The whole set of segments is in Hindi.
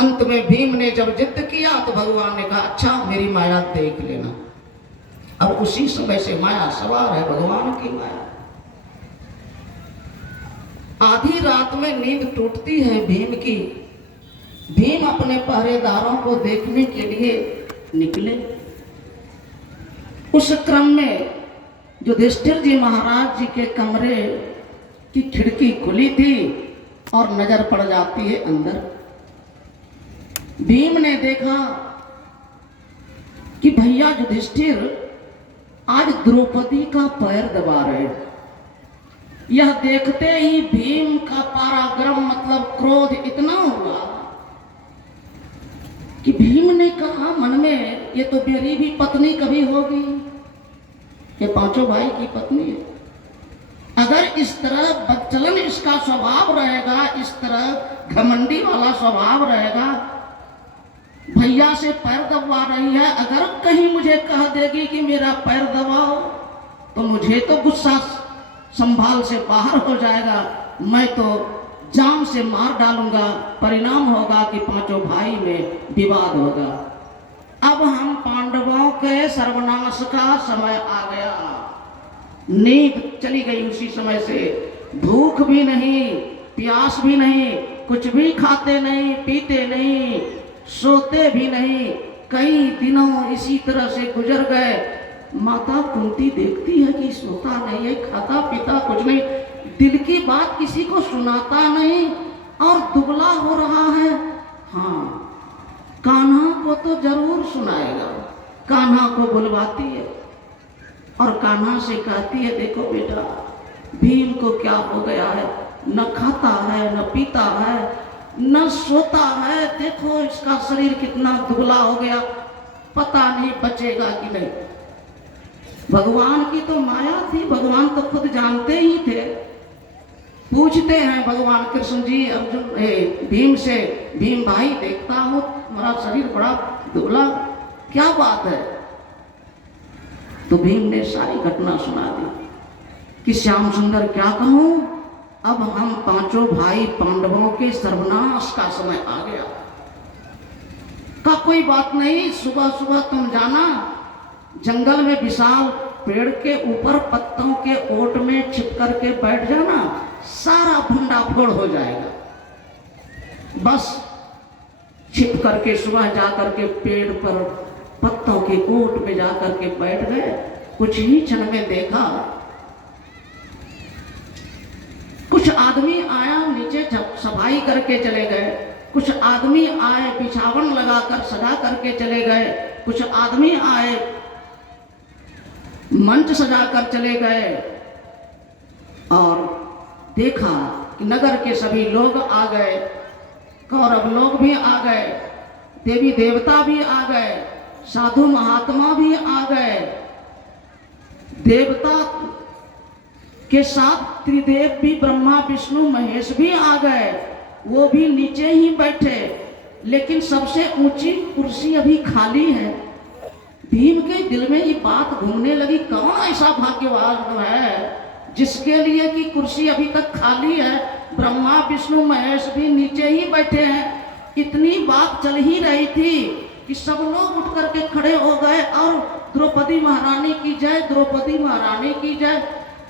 अंत में भीम ने जब जिद किया तो भगवान ने कहा अच्छा मेरी माया देख लेना। अब उसी समय से माया सवार है, भगवान की माया। आधी रात में नींद टूटती है भीम की। भीम अपने पहरेदारों को देखने के लिए निकले। उस क्रम में युधिष्ठिर जी महाराज जी के कमरे की खिड़की खुली थी और नजर पड़ जाती है अंदर। भीम ने देखा कि भैया युधिष्ठिर आज द्रौपदी का पैर दबा रहे। यह देखते ही भीम का पराक्रम मतलब क्रोध इतना हुआ कि भीम ने कहा मन में ये तो मेरी भी पत्नी कभी होगी, ये पांचों भाई की पत्नी है। अगर इस तरह बदचलन इसका स्वभाव रहेगा, इस तरह घमंडी वाला स्वभाव रहेगा, भैया से पैर दबा रही है, अगर कहीं मुझे कह देगी कि मेरा पैर दबाओ तो मुझे तो गुस्सा संभाल से बाहर हो जाएगा, मैं तो जान से मार डालूंगा। परिणाम होगा कि पांचों भाई में विवाद होगा। अब हम पांडवों के सर्वनाश का समय आ गया। नींद चली गई उसी समय से। भूख भी नहीं, प्यास भी नहीं, कुछ भी खाते नहीं, पीते नहीं, सोते भी नहीं। कई दिनों इसी तरह से गुजर गए। माता कुंती देखती है कि सोता नहीं है, खाता पीता कुछ नहीं, दिल की बात किसी को सुनाता नहीं और दुबला हो रहा है। हाँ, कान्हा को तो जरूर सुनाएगा। कान्हा को बुलवाती है और कान्हा से कहती है देखो बेटा भीम को क्या हो गया है, न खाता है, न पीता है, न सोता है, देखो इसका शरीर कितना दुबला हो गया, पता नहीं बचेगा कि नहीं। भगवान की तो माया थी, भगवान तो खुद जानते ही थे। पूछते हैं भगवान कृष्ण जी अर्जुन भीम से, भीम भाई देखता हूं तुम्हारा शरीर बड़ा दुबला, क्या बात है? तो भीम ने सारी घटना सुना दी कि श्याम सुंदर क्या कहूं, अब हम पांचों भाई पांडवों के सर्वनाश का समय आ गया। का कोई बात नहीं, सुबह सुबह तुम जाना जंगल में विशाल पेड़ के ऊपर पत्तों के ओट में छिप करके बैठ जाना, सारा भंडाफोड़ हो जाएगा। बस छिप करके सुबह जा करके पेड़ पर पत्तों के ओट में जा करके बैठ गए। कुछ ही क्षण में देखा कुछ आदमी आया, नीचे सफाई करके चले गए। कुछ आदमी आए बिछावन लगाकर सजा करके चले गए। कुछ आदमी आए मंच सजाकर चले गए और देखा कि नगर के सभी लोग आ गए, कौरव लोग भी आ गए, देवी देवता भी आ गए, साधु महात्मा भी आ गए। देवता के साथ त्रिदेव भी, ब्रह्मा विष्णु महेश भी आ गए, वो भी नीचे ही बैठे। लेकिन सबसे ऊंची कुर्सी अभी खाली है। भीम के दिल में ये बात घूमने लगी, कौन ऐसा भाग्यवान है जिसके लिए कि कुर्सी अभी तक खाली है, ब्रह्मा विष्णु महेश भी नीचे ही बैठे हैं। इतनी बात चल ही रही थी कि सब लोग उठ करके खड़े हो गए और द्रौपदी महारानी की जय, द्रौपदी महारानी की जय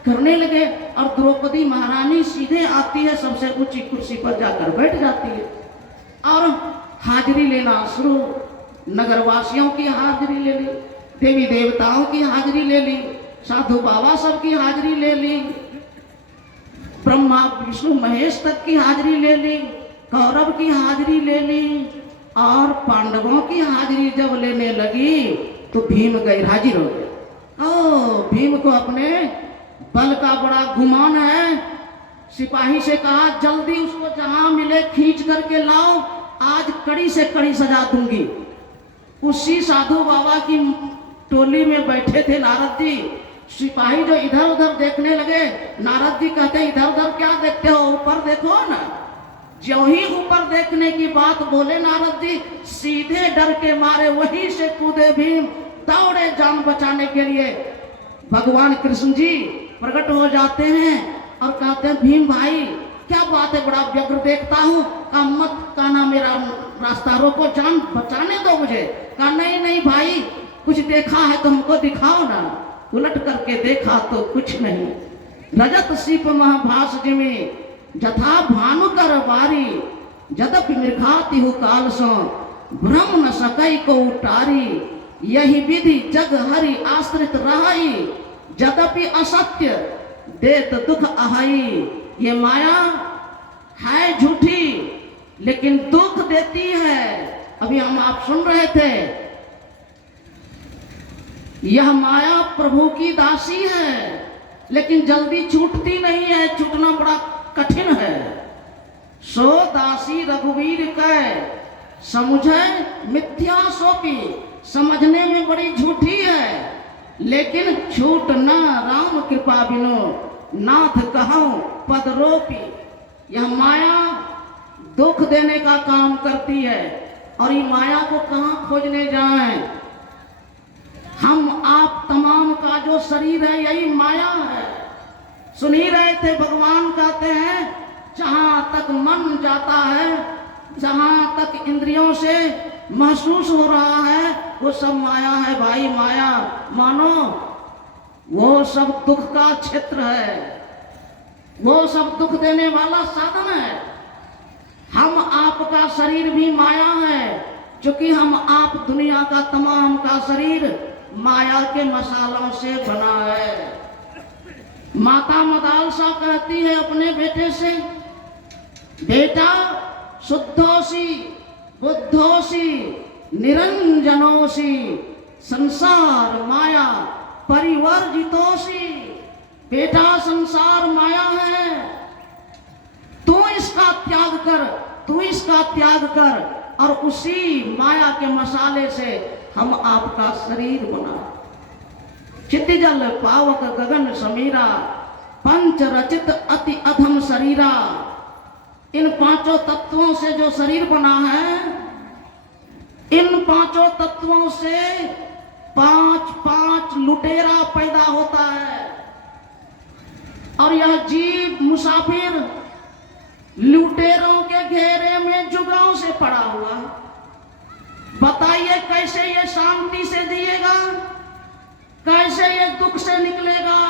करने लगे। और द्रौपदी महारानी सीधे आती है, सबसे ऊंची कुर्सी पर जाकर बैठ जाती है और हाजिरी लेना शुरू। नगरवासियों की हाजिरी ले ली, देवी देवताओं की हाजिरी ले ली, साधु बाबा सब की हाजिरी ले ली, ब्रह्मा विष्णु महेश तक की हाजिरी ले ली, कौरव की हाजिरी ले ली और पांडवों की हाजिरी जब लेने लगी तो भीम गैर हाजिर हो गए। ओ भीम को अपने बल का बड़ा गुमान है। सिपाही से कहा जल्दी उसको जहां मिले खींच करके लाओ, आज कड़ी से कड़ी सजा दूंगी। उसी साधु बाबा की टोली में बैठे थे नारद जी। सिपाही जो इधर उधर देखने लगे, नारद जी कहते इधर उधर क्या देखते हो, ऊपर देखो ना। जो ही ऊपर देखने की बात बोले नारद जी, सीधे डर के मारे वहीं से कूदे भीम, दौड़े जान बचाने के लिए। भगवान कृष्ण जी प्रकट हो जाते हैं और कहते हैं भीम भाई क्या बात है, बड़ा व्यग्र देखता हूँ। कहा मत कहना मेरा रास्ता रोको, जान बचाने दो मुझे। कहा नहीं नहीं भाई, कुछ देखा है तो हमको दिखाओ ना। उलट करके देखा तो कुछ नहीं। रजत सीप महाभास जिमे जथा भानुकर बारी, जदपि मृखाति हु काल सो भ्रम न सकई को उटारी। यही विधि जग हरि आश्रित रहाई, जदपि असत्य देत दुख अहाई। ये माया है झूठी लेकिन दुख देती है। अभी हम आप सुन रहे थे, यह माया प्रभु की दासी है लेकिन जल्दी छूटती नहीं है, छूटना बड़ा कठिन है। सो दासी रघुवीर कै समझे मिथ्या सोपी, समझने में बड़ी झूठी है लेकिन छूट न राम कृपा बिनो, नाथ कहूं पद रोपी। यह माया दुख देने का काम करती है और ये माया को कहाँ खोजने जाएं। हम आप तमाम का जो शरीर है यही माया है। सुन ही रहे थे, भगवान कहते हैं जहां तक मन जाता है, जहां तक इंद्रियों से महसूस हो रहा है वो सब माया है भाई, माया मानो वो सब दुख का क्षेत्र है, वो सब दुख देने वाला साधन है। हम आपका शरीर भी माया है, क्योंकि हम आप दुनिया का तमाम का शरीर माया के मसालों से बना है। माता मदालसा कहती है अपने बेटे से, बेटा शुद्धोसी बुद्धोसी निरंजनोसी संसार माया परिवर्जितोसी। बेटा संसार माया है, तू इसका त्याग कर, तू इसका त्याग कर। और उसी माया के मसाले से हम आपका शरीर बना। चित्तजल पावक गगन समीरा, पंच रचित अति अधम शरीरा। इन पांचों तत्वों से जो शरीर बना है, इन पांचों तत्वों से पांच पांच लुटेरा पैदा होता है। और यह जीव मुसाफिर लुटेरों के घेरे में जुगाओं से पड़ा हुआ। बताइए कैसे ये शांति से जिएगा, कैसे ये दुख से निकलेगा।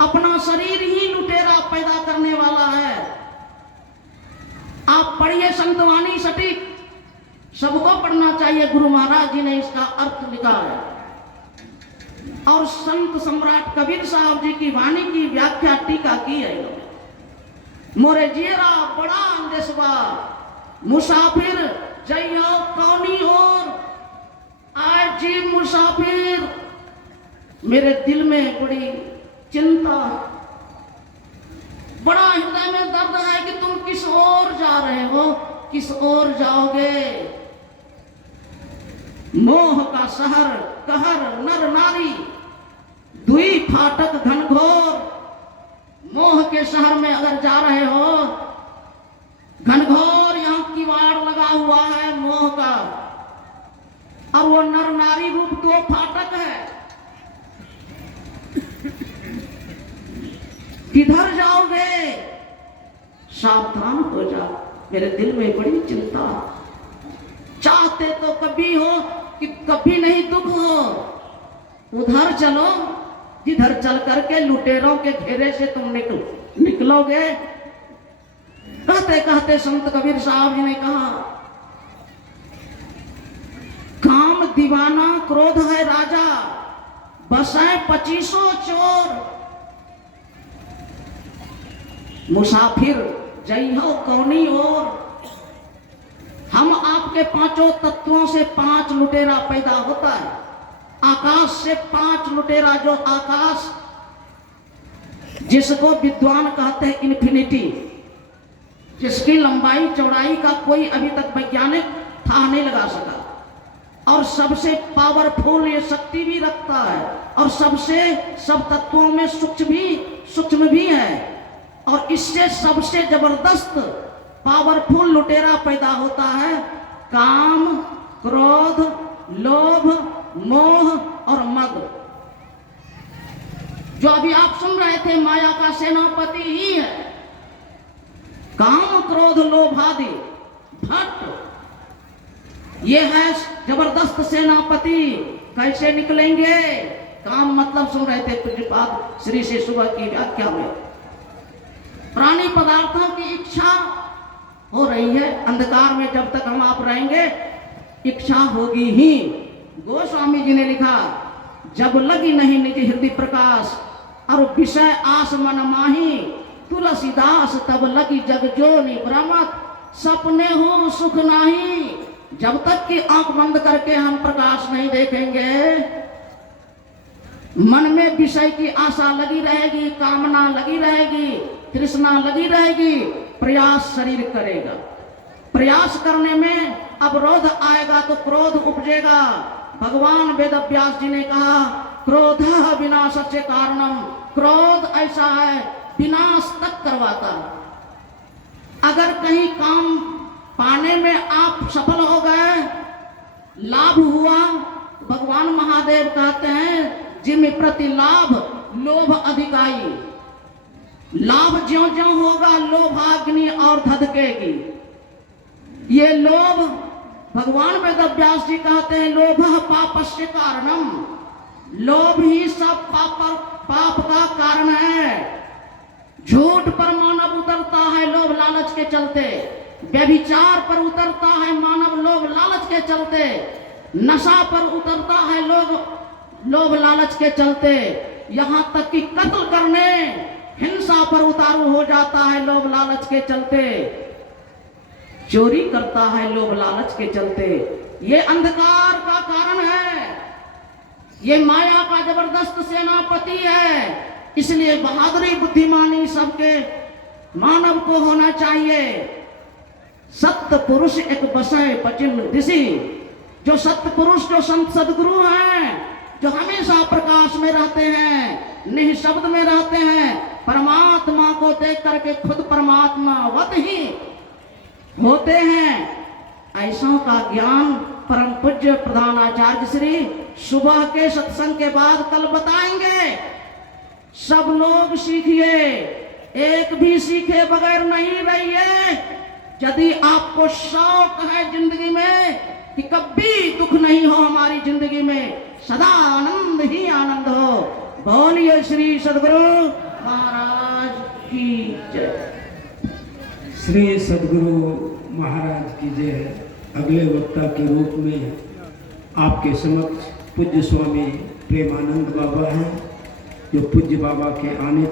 अपना शरीर ही लुटेरा पैदा करने वाला है। आप पढ़िए संतवाणी सटीक, सबको पढ़ना चाहिए, गुरु महाराज जी ने इसका अर्थ लिखा है। और संत सम्राट कबीर साहब जी की वाणी की व्याख्या टीका की है। मोरे जीरा बड़ा अंदेशवा, मुसाफिर जइयो कौनी ओर। आज जी मुसाफिर, मेरे दिल में बड़ी चिंता, बड़ा हृदय में दर्द है कि तुम किस ओर जा रहे हो, किस ओर जाओगे। मोह का शहर कहर नर नारी, दुई फाटक घनघोर। मोह के शहर में अगर जा रहे हो, घनघोर यहाँ किवाड़ लगा हुआ है मोह का, और वो नर नारी रूप दो फाटक है। किधर जाओगे, सावधान हो जाओ। मेरे दिल में बड़ी चिंता। चाहते तो कभी हो कि कभी नहीं दुख हो, उधर चलो जिधर चल करके लुटेरों के घेरे से तुम निकलोगे। कहते कहते संत कबीर साहब जी ने कहा, काम दीवाना क्रोध है राजा, बसाए 2500 चोर। मुसाफिर जइहो कौनी ओर। हम आपके पांचों तत्वों से 5 लुटेरा पैदा होता है। आकाश से 5 लुटेरा, जो आकाश जिसको विद्वान कहते हैं इन्फिनिटी, जिसकी लंबाई चौड़ाई का कोई अभी तक वैज्ञानिक था नहीं लगा सका, और सबसे पावरफुल ये शक्ति भी रखता है, और सबसे सब तत्वों में सूक्ष्म भी है। और इससे सबसे जबरदस्त पावरफुल लुटेरा पैदा होता है काम, क्रोध, लोभ, मोह और मद। जो अभी आप सुन रहे थे, माया का सेनापति ही है। क्रोध लोभादि भट्ट ये है जबरदस्त सेनापति। कैसे निकलेंगे? काम मतलब सुन रहे थे पूज्यपाद श्री से सुबह की व्याख्या में। प्राणी पदार्थों की इच्छा हो रही है, अंधकार में जब तक हम आप रहेंगे इच्छा होगी ही। गोस्वामी जी ने लिखा, जब लगी नहीं निज हृदय प्रकाश और विषय आस मन माही, तुलसीदास तब लगी जग जोनि भ्रमत, सपने हो सुख नाही। जब तक कि आंख बंद करके हम प्रकाश नहीं देखेंगे, मन में विषय की आशा लगी रहेगी, कामना लगी रहेगी, तृष्णा लगी रहेगी, प्रयास शरीर करेगा। प्रयास करने में अवरोध आएगा तो क्रोध उपजेगा। भगवान वेद व्यास जी ने कहा, क्रोध विनाशस्य कारणम। क्रोध ऐसा है विनाश तक करवाता है। अगर कहीं काम पाने में आप सफल हो गए, लाभ हुआ, भगवान महादेव कहते हैं जिम प्रति लाभ लोभ अधिकाई। लाभ ज्यों ज्यों होगा लोभाग्नि और धधकेगी। ये लोभ, भगवान वेद व्यास जी कहते हैं, लोभ पापस्य कारणम। लोभ ही सब पाप का कारण है। झूठ पर मानव उतरता है लोभ लालच के चलते, व्यभिचार पर उतरता है मानव लोभ लालच के चलते, नशा पर उतरता है लोभ लालच के चलते, यहां तक कि कत्ल करने हिंसा पर उतारू हो जाता है लोभ लालच के चलते, चोरी करता है लोभ लालच के चलते। ये अंधकार का कारण है, ये माया का जबरदस्त सेनापति है। इसलिए बहादुरी बुद्धिमानी सबके मानव को होना चाहिए। सत्य पुरुष एक बसे पचिन दिशि। जो सत्य पुरुष, जो संत सदगुरु हैं, जो हमेशा प्रकाश में रहते हैं, निःशब्द में रहते हैं, परमात्मा को देख करके खुद परमात्मा वत ही होते हैं, ऐसों का ज्ञान परम पूज्य प्रधानाचार्य श्री सुबह के सत्संग के बाद कल बताएंगे। सब लोग सीखिए, एक भी सीखे बगैर नहीं रहिए। यदि आपको शौक है जिंदगी में कि कभी दुख नहीं हो हमारी जिंदगी में, सदा आनंद ही आनंद हो, बोलिए श्री सद्गुरु महाराज की जय। श्री सद्गुरु महाराज की जय। अगले वक्ता के रूप में आपके समक्ष पूज्य स्वामी प्रेमानंद बाबा हैं, जो पूज्य बाबा के आने